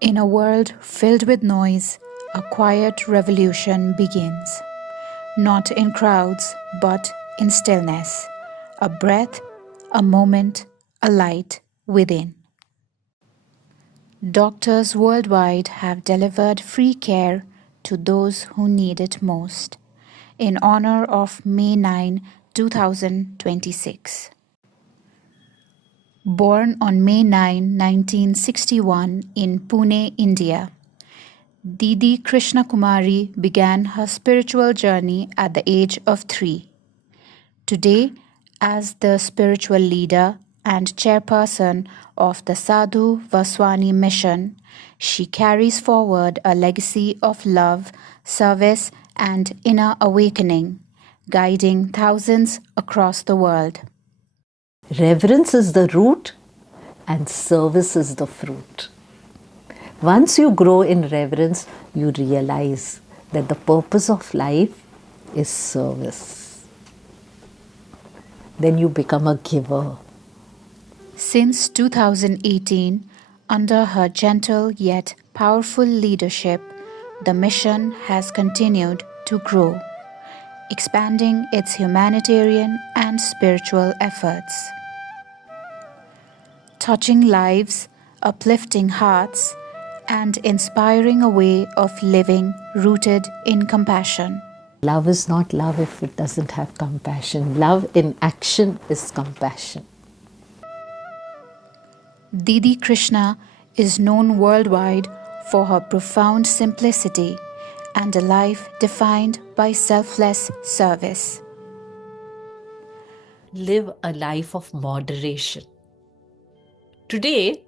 In a world filled with noise, a quiet revolution begins. Not in crowds, but in stillness. A breath, a moment, a light within. Doctors worldwide have delivered free care to those who need it most, in honor of May 9, 2026. Born on May 9, 1961 in Pune, India, Didi Krishna Kumari began her spiritual journey at the age of 3. Today, as the spiritual leader and chairperson of the Sadhu Vaswani mission, she carries forward a legacy of love, service, and inner awakening, guiding thousands across the world. Reverence is the root and service is the fruit. Once you grow in reverence, you realize that the purpose of life is service. Then you become a giver. Since 2018, under her gentle yet powerful leadership, the mission has continued to grow, expanding its humanitarian and spiritual efforts. Touching lives, uplifting hearts, and inspiring a way of living rooted in compassion. Love is not love if it doesn't have compassion. Love in action is compassion. Didi Krishna is known worldwide for her profound simplicity and a life defined by selfless service. Live a life of moderation. Today,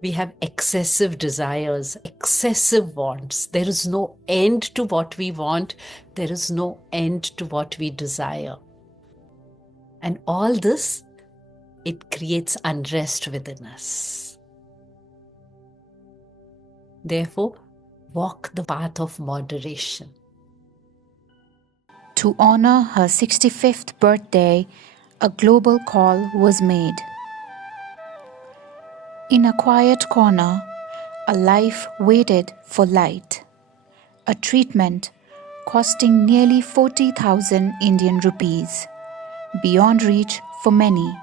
we have excessive desires, excessive wants. There is no end to what we want. There is no end to what we desire. And all this, it creates unrest within us. Therefore, walk the path of moderation. To honor her 65th birthday, a global call was made. In a quiet corner, a life waited for light. A treatment costing nearly 40,000 Indian rupees, beyond reach for many.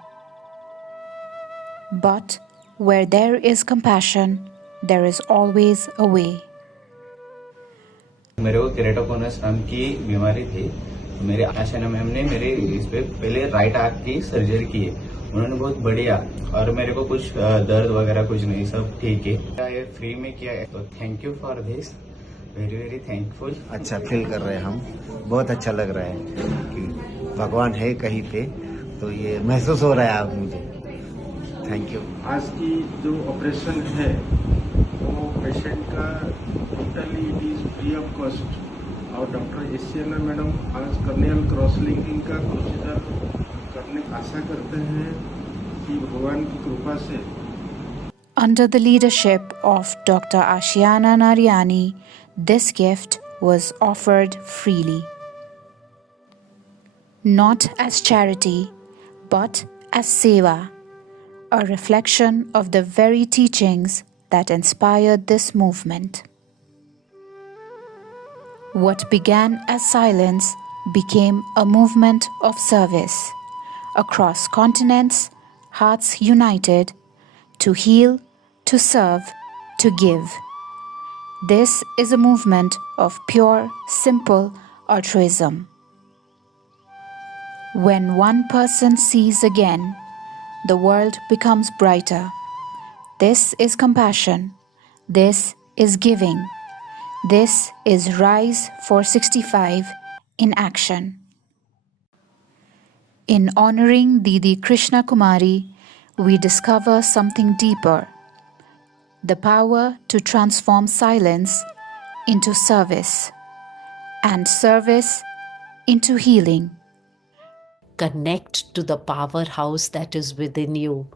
But where there is compassion, there is always a way. मेरे को केरेटोकोनस नाम की बीमारी थी. मेरे आशा ma'am ने मेरे इस पे पहले राइट आंख की सर्जरी की है. उन्होंने बहुत बढ़िया, और मेरे को कुछ दर्द वगैरह कुछ नहीं, सब ठीक है. ये फ्री में किया है, तो thank you for this. Very very thankful. अच्छा फील कर रहे हैं हम. बहुत अच्छा लग रहा है कि भगवान है कहीं पे, तो ये महसूस हो रहा है अब मुझे. Thank you. आज की जो ऑपरेशन है वो पेशेंट का totally it is free of cost. और डॉक्टर एशियना मैडम आज कर्नियल क्रॉस लिंकिंग का प्रोसीजर करने आशा करते हैं कि भगवान की कृपा से. Under the leadership of Dr. Ashiana Nariani, this gift was offered freely. Not as charity, but as seva, a reflection of the very teachings that inspired this movement. What began as silence became a movement of service. Across continents, hearts united to heal, to serve, to give. This is a movement of pure, simple altruism. When one person sees again, the world becomes brighter. This is compassion. This is giving. This is Rise for 65 in action. In honoring Didi Krishna Kumari, we discover something deeper. The power to transform silence into service and service into healing. Connect to the powerhouse that is within you,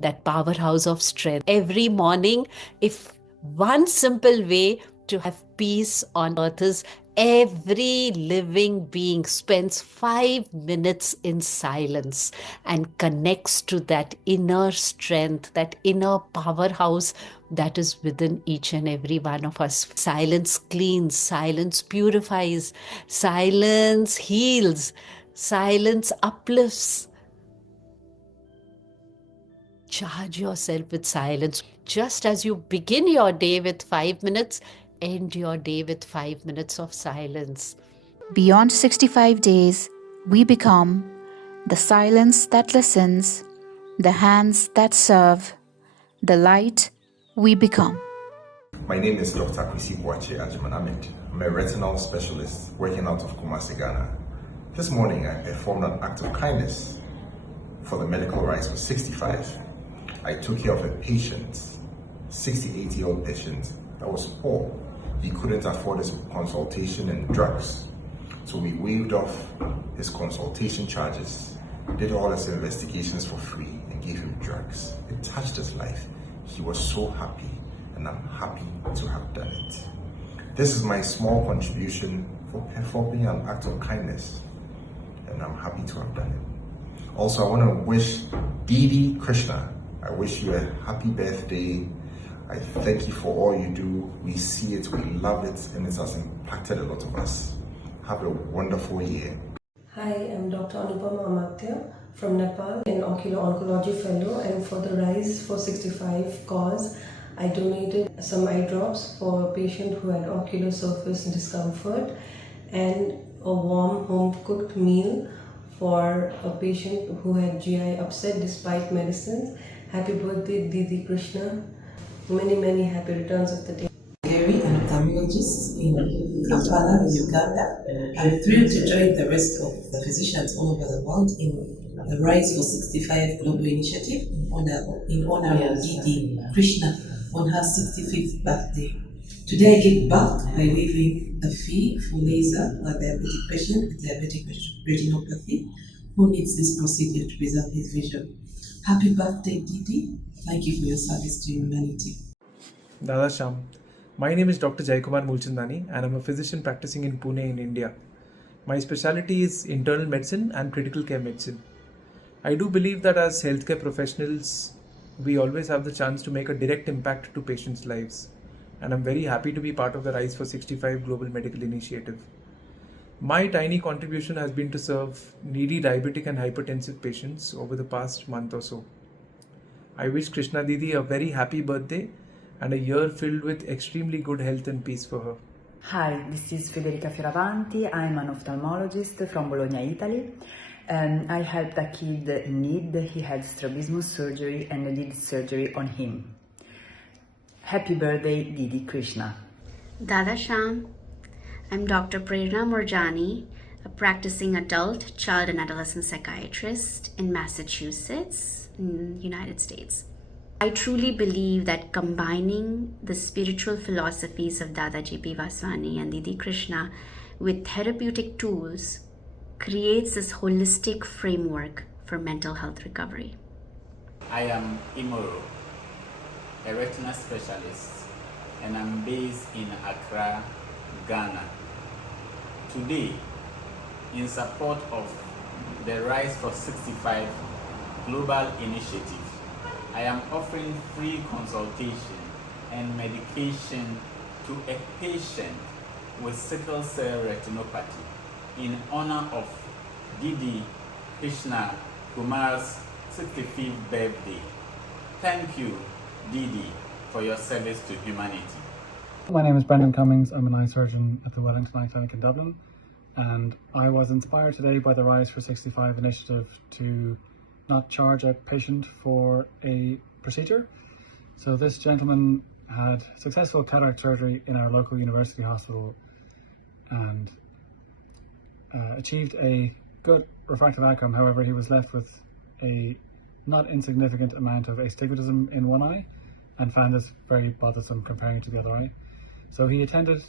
that powerhouse of strength. Every morning, if one simple way to have peace on earth is Every living being spends 5 minutes in silence and connects to that inner strength, that inner powerhouse that is within each and every one of us. Silence cleans, silence purifies, silence heals, silence uplifts. Charge yourself with silence. Just as you begin your day with 5 minutes, end your day with 5 minutes of silence. Beyond 65 days, we become the silence that listens, the hands that serve, the light we become. My name is Dr. Kwesi Boache Ajiman Ahmed. I'm a retinal specialist working out of Kumasi, Ghana. This morning, I performed an act of kindness for the medical rise for 65. I took care of a patient, 68-year-old patient, that was poor. He couldn't afford his consultation and drugs. So we waived off his consultation charges, did all his investigations for free, and gave him drugs. It touched his life. He was so happy, and I'm happy to have done it. This is my small contribution for performing an act of kindness, and I'm happy to have done it. Also, I want to wish Didi Krishna, I wish you a happy birthday. I thank you for all you do. We see it, we love it, and it has impacted a lot of us. Have a wonderful year. Hi, I'm Dr. Anupama Amartya from Nepal, an ocular-oncology fellow, and for the Rise for 65 cause, I donated some eye drops for a patient who had ocular surface discomfort and a warm home-cooked meal for a patient who had GI upset despite medicines. Happy birthday, Didi Krishna. Many happy returns of the day. Gary, an ophthalmologist in Kampala, Uganda. I'm thrilled to join the rest of the physicians all over the world in the Rise for 65 Global Initiative in honor of Didi Krishna on her 65th birthday. Today I give back by waiving a fee for laser for a diabetic patient with diabetic retinopathy who needs this procedure to preserve his vision. Happy birthday, Didi. Thank you for your service to humanity. Dada Sham. My name is Dr. Jaikumar Mulchandani and I'm a physician practicing in Pune in India. My specialty is internal medicine and critical care medicine. I do believe that as healthcare professionals, we always have the chance to make a direct impact to patients' lives. And I'm very happy to be part of the Rise for 65 Global Medical Initiative. My tiny contribution has been to serve needy diabetic and hypertensive patients over the past month or so. I wish Krishna Didi a very happy birthday and a year filled with extremely good health and peace for her. Hi, this is Federica Fioravanti. I'm an ophthalmologist from Bologna, Italy. I helped a kid in need. He had strabismus surgery and I did surgery on him. Happy birthday, Didi Krishna. Dada Sham. I'm Dr. Prerna Morjani, a practicing adult, child and adolescent psychiatrist in Massachusetts, in the United States. I truly believe that combining the spiritual philosophies of Dadaji P. Vaswani and Didi Krishna with therapeutic tools creates this holistic framework for mental health recovery. I am Imoro, a retina specialist, and I'm based in Accra, Ghana. Today, in support of the Rise for 65 Global Initiative, I am offering free consultation and medication to a patient with sickle cell retinopathy in honor of Didi Krishna Kumar's 65th birthday. Thank you, Didi, for your service to humanity. My name is Brendan Cummings. I'm an eye surgeon at the Wellington Eye Clinic in Dublin, and I was inspired today by the Rise for 65 initiative to not charge a patient for a procedure. So this gentleman had successful cataract surgery in our local university hospital and achieved a good refractive outcome. However, he was left with a not insignificant amount of astigmatism in one eye and found this very bothersome comparing it to the other eye. So he attended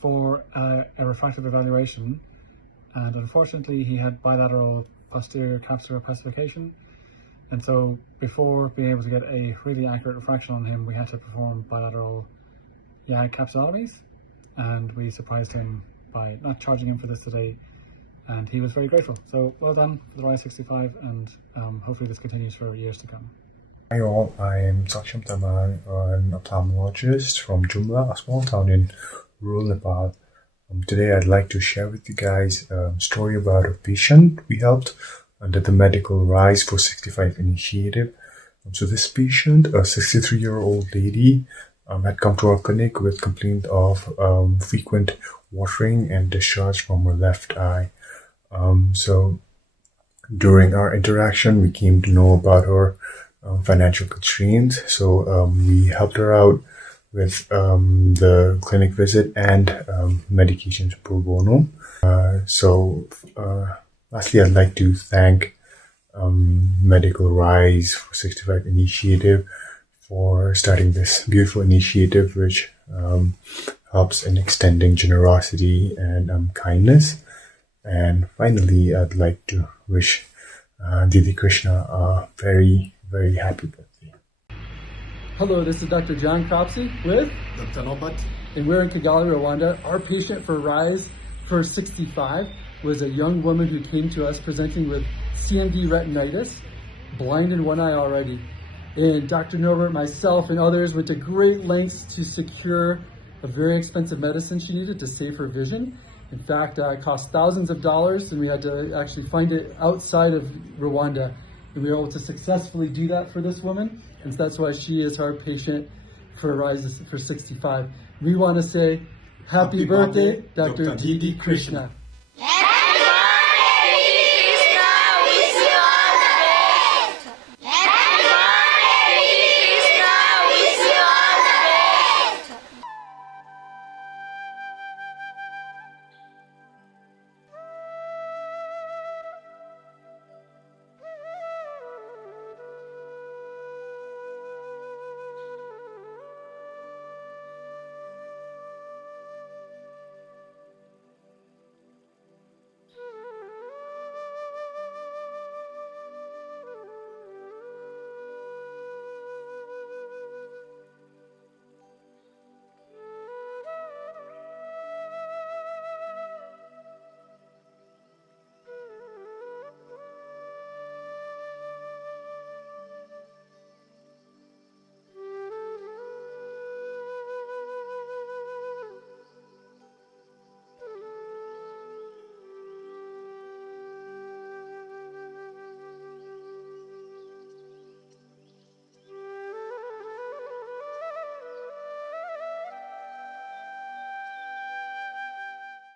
for a refractive evaluation, and unfortunately he had bilateral posterior capsular opacification, and so before being able to get a really accurate refraction on him, we had to perform bilateral YAG capsulotomies, and we surprised him by not charging him for this today, and he was very grateful. So well done for the Rise 65, and hopefully this continues for years to come. Hi all, I am Saksham Tamang, an ophthalmologist from Jumla, a small town in rural Nepal. Today I'd like to share with you guys a story about a patient we helped under the Medical Rise for 65 initiative. So this patient, a 63-year-old lady, had come to our clinic with complaint of frequent watering and discharge from her left eye. So during our interaction, we came to know about her financial constraints. So we helped her out with the clinic visit and medications pro bono. Lastly, I'd like to thank Medical Rise for 65 initiative for starting this beautiful initiative, which helps in extending generosity and kindness. And finally, I'd like to wish Didi Krishna a very, very happy birthday. Hello, this is Dr. John Cropsey with Dr. Norbert, and we're in Kigali, Rwanda. Our patient for Rise for 65 was a young woman who came to us presenting with CMD retinitis, blind in one eye already. And Dr. Norbert, myself, and others went to great lengths to secure a very expensive medicine she needed to save her vision. In fact, it cost thousands of dollars, and we had to actually find it outside of Rwanda. And we were able to successfully do that for this woman, and that's why she is our patient for Rise for 65. We want to say, Happy birthday, Dr. Didi Krishna.